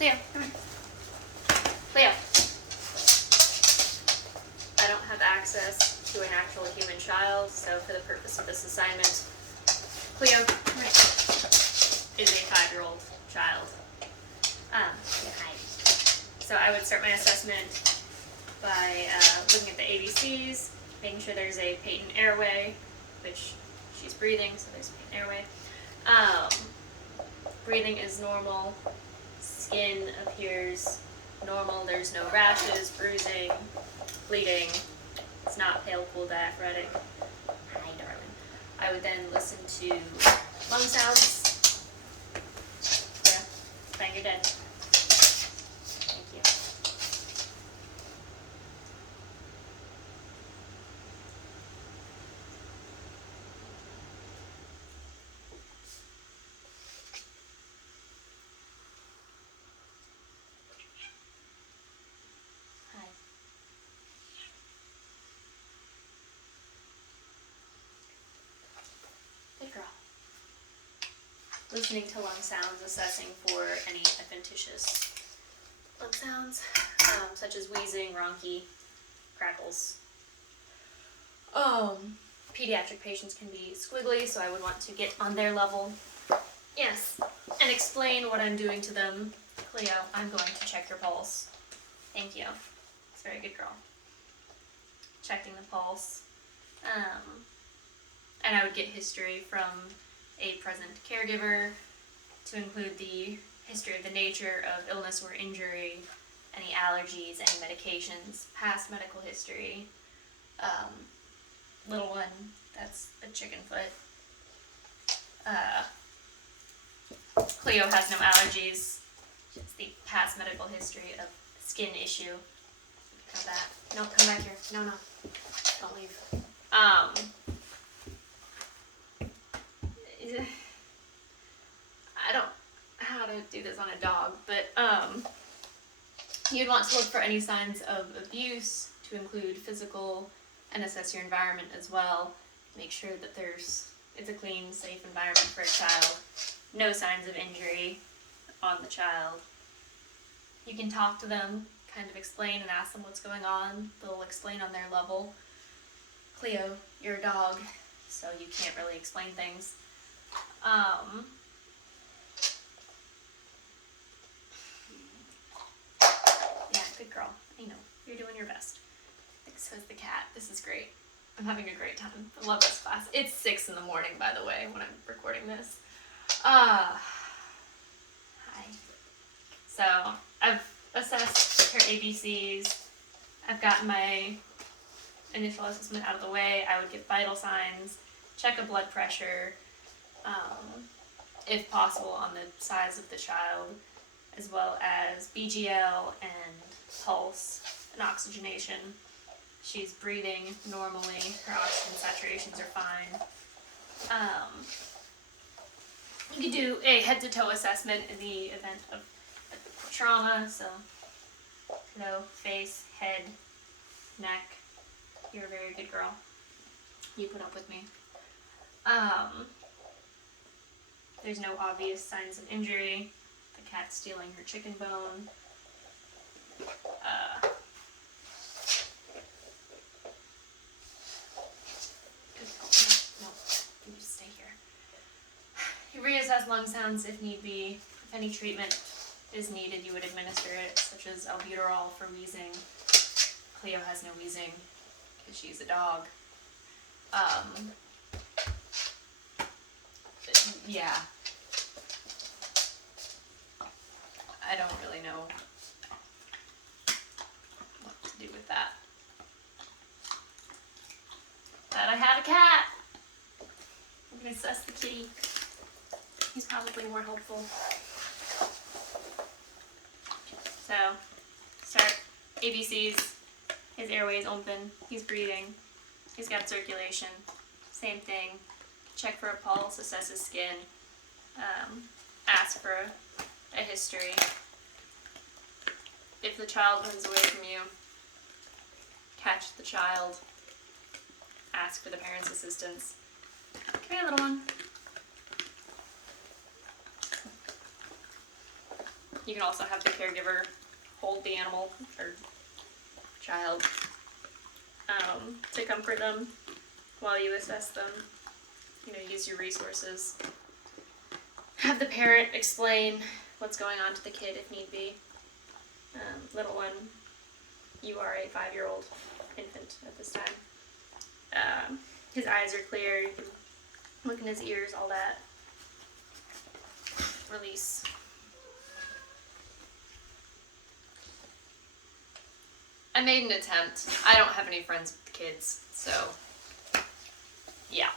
Leo, come here. Leo. I don't have access to an actual human child, so for the purpose of this assignment, Cleo, come here, is a 5-year-old child. So I would start my assessment by looking at the ABCs, making sure there's a patent airway, which she's breathing, so there's a patent airway. Breathing is normal. Skin appears normal. There's no rashes, bruising, bleeding. It's not pale, cool, diaphoretic. Hi, darling. I would then listen to lung sounds. Yeah, bang, you're dead. Thank you. Hi. Good girl. Listening to lung sounds, assessing for any adventitious lung sounds, such as wheezing, ronchi, crackles. Pediatric patients can be squiggly, so I would want to get on their level. Yes, and explain what I'm doing to them. Cleo, I'm going to check your pulse. Thank you. It's a very good girl. Checking the pulse. And I would get history from a present caregiver to include the history of the nature of illness or injury, any allergies, any medications, past medical history. Little one, that's a chicken foot. Cleo has no allergies. Just the past medical history of skin issue. Have that. No, come back here. No, don't leave. I don't know how to do this on a dog, but you'd want to look for any signs of abuse, to include physical, and assess your environment as well. Make sure that it's a clean, safe environment for a child. No signs of injury on the child. You can talk to them, kind of explain and ask them what's going on. They'll explain on their level. Cleo, you're a dog, so you can't really explain things. Yeah, good girl. I know. You're doing your best. So is the cat. This is great. I'm having a great time. I love this class. It's 6 in the morning, by the way, when I'm recording this. Hi. So, I've assessed her ABCs. I've gotten my initial assessment out of the way. I would get vital signs, check a blood pressure, if possible on the size of the child, as well as BGL and pulse and oxygenation. She's breathing normally. Her oxygen saturations are fine. You could do a head-to-toe assessment in the event of trauma. So, face, head, neck. You're a very good girl. You put up with me. There's no obvious signs of injury. The cat's stealing her chicken bone. You just stay here. You reassess lung sounds if need be. If any treatment is needed, you would administer it, such as albuterol for wheezing. Cleo has no wheezing because she's a dog. Yeah. I don't really know what to do with that. But I have a cat. I'm going to assess the kitty. He's probably more helpful. So, start ABCs. His airway is open. He's breathing. He's got circulation. Same thing. Check for a pulse, assess his skin. Ask for a history. If the child runs away from you, catch the child. Ask for the parent's assistance. Come here, little one. you can also have the caregiver hold the animal or child to comfort them while you assess them. Use your resources. Have the parent explain what's going on to the kid if need be. Little one, you are a 5-year-old infant at this time. His eyes are clear, you can look in his ears, all that. Release. I made an attempt. I don't have any friends with kids, so yeah.